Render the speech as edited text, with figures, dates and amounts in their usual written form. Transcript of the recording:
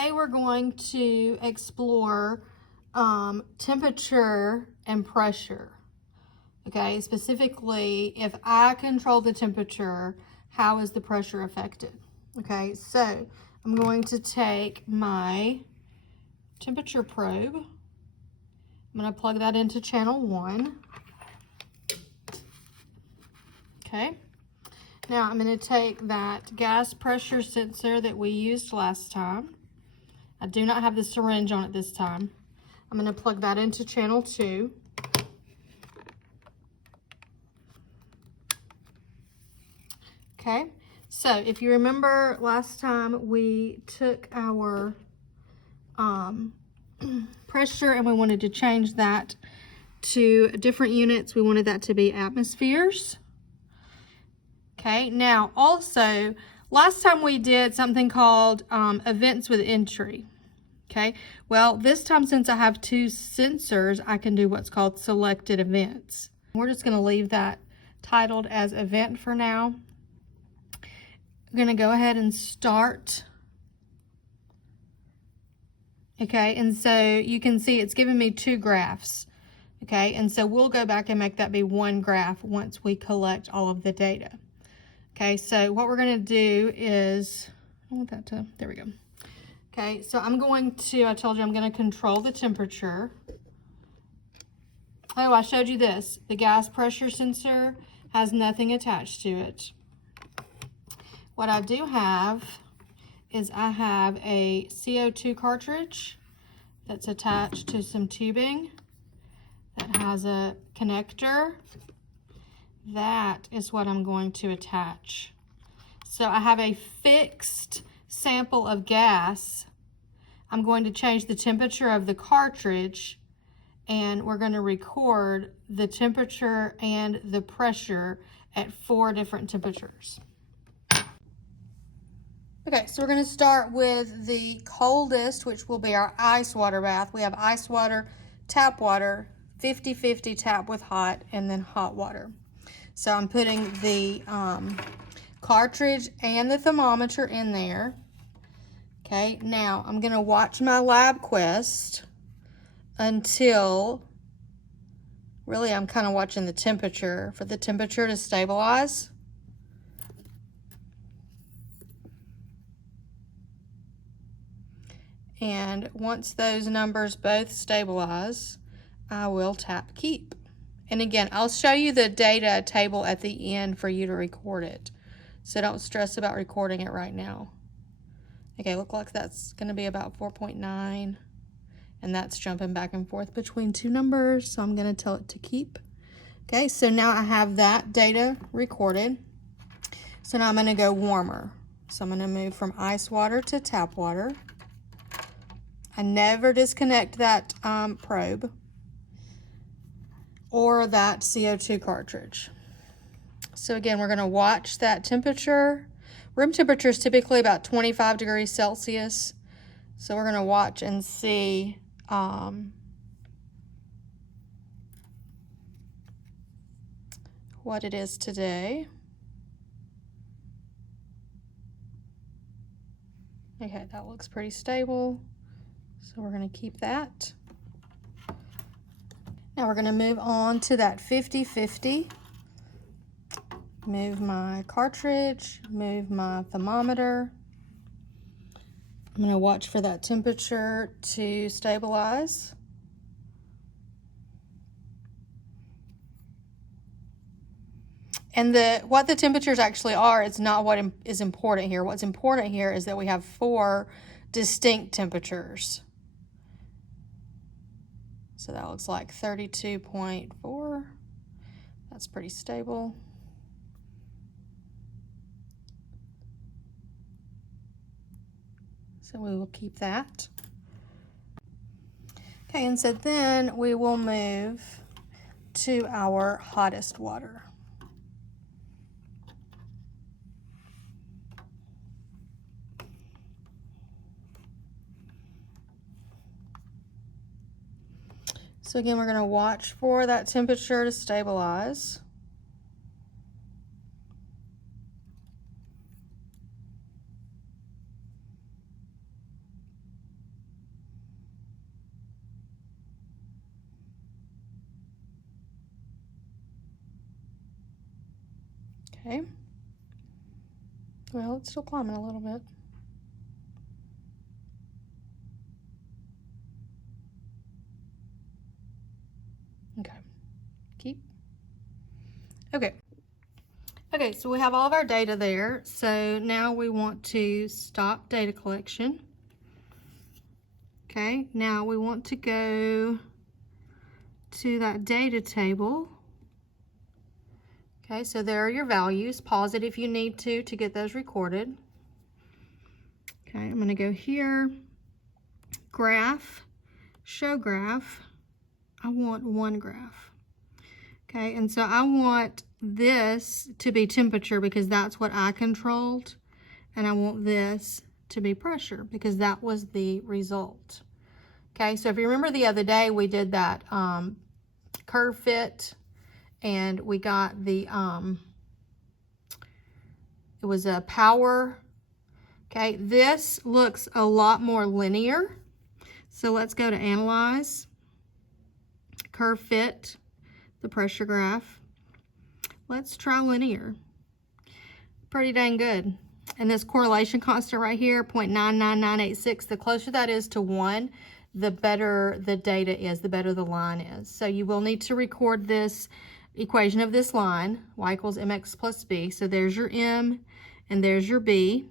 Today we're going to explore temperature and pressure. Okay, specifically, if I control the temperature, how is the pressure affected? Okay, so I'm going to take my temperature probe. I'm going to plug that into channel 1. Okay, now I'm going to take that gas pressure sensor that we used last time. I do not have the syringe on it this time. I'm going to plug that into channel 2. Okay, so if you remember last time we took our pressure and we wanted to change that to different units. We wanted that to be atmospheres. Okay, now also last time we did something called events with entry. Okay, well this time since I have 2 sensors, I can do what's called selected events. We're just going to leave that titled as event for now. I'm going to go ahead and start. Okay, and so you can see it's giving me 2 graphs. Okay, and so we'll go back and make that be 1 graph once we collect all of the data. Okay, so what we're going to do is, I want that to, there we go. Okay, so I'm going to, I told you I'm going to control the temperature. Oh, I showed you this. The gas pressure sensor has nothing attached to it. What I do have is I have a CO2 cartridge that's attached to some tubing that has a connector. That is what I'm going to attach. So I have a fixed sample of gas. I'm going to change the temperature of the cartridge, and we're going to record the temperature and the pressure at 4 different temperatures. Okay, so we're going to start with the coldest, which will be our ice water bath. We have ice water, tap water, 50-50 tap with hot, and then hot water. So I'm putting the cartridge and the thermometer in there. Okay, now I'm going to watch my LabQuest until, really I'm kind of watching the temperature, for the temperature to stabilize. And once those numbers both stabilize, I will tap keep. And again, I'll show you the data table at the end for you to record it. So don't stress about recording it right now. Okay, look like that's going to be about 4.9. And that's jumping back and forth between 2 numbers. So I'm going to tell it to keep. Okay, so now I have that data recorded. So now I'm going to go warmer. So I'm going to move from ice water to tap water. I never disconnect that probe or that CO2 cartridge. So again, we're going to watch that temperature. Room temperature is typically about 25 degrees Celsius. So we're going to watch and see what it is today. Okay, that looks pretty stable. So we're going to keep that. Now we're going to move on to that 50-50. Move my cartridge, move my thermometer. I'm going to watch for that temperature to stabilize. And what the temperatures actually are, it's not what is important here. What's important here is that we have 4 distinct temperatures. So that looks like 32.4. That's pretty stable. So we will keep that. Okay, and so then we will move to our hottest water. So again, we're going to watch for that temperature to stabilize. Okay. Well, it's still climbing a little bit. Okay. Keep. Okay. Okay, so we have all of our data there. So now we want to stop data collection. Okay, now we want to go to that data table. Okay, so there are your values. Pause it if you need to get those recorded. Okay, I'm going to go here, graph, show graph. I want one graph. Okay, and so I want this to be temperature because that's what I controlled, and I want this to be pressure because that was the result. Okay, so if you remember the other day we did that curve fit, and we got the it was a power. Okay, this looks a lot more linear, so let's go to analyze, curve fit, the pressure graph. Let's try linear. Pretty dang good. And this correlation constant right here, 0.99986, the closer that is to 1, the better the data is, the better the line is. So you will need to record this equation of this line, y equals mx plus b. So there's your m and there's your b.